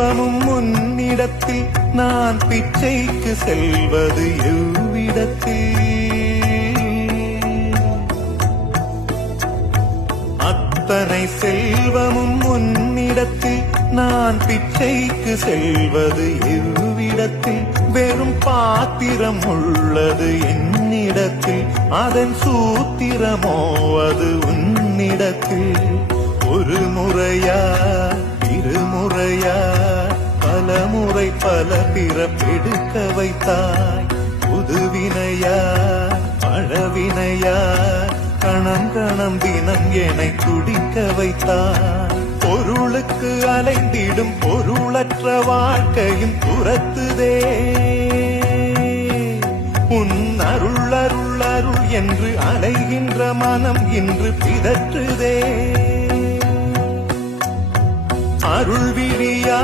செல்வமும் உன்னிடத்தில் நான் பிச்சைக்கு செல்வது எவ்விடத்தில் அத்தனை செல்வமும் உன்னிடத்தில் நான் பிச்சைக்கு செல்வது எவ்விடத்தில் வெறும் பாத்திரம் உள்ளது என்னிடத்தில் அதன் சூத்திரமோ அது உன்னிடத்தில் ஒரு முறையா இருமுறையா பல முறை பல பிறப்பெடுக்க வைத்தாய் புதுவினையா பழவினையா கணம் கணம் தினம் என்னை துடிக்க வைத்தாய் பொருளுக்கு அலைந்திடும் பொருளற்ற வாழ்க்கையும் துரத்துதே உன் அருள் அருள் அருள் என்று அலைகின்ற மனம் இன்று பிதற்றுதே அருள் விழியா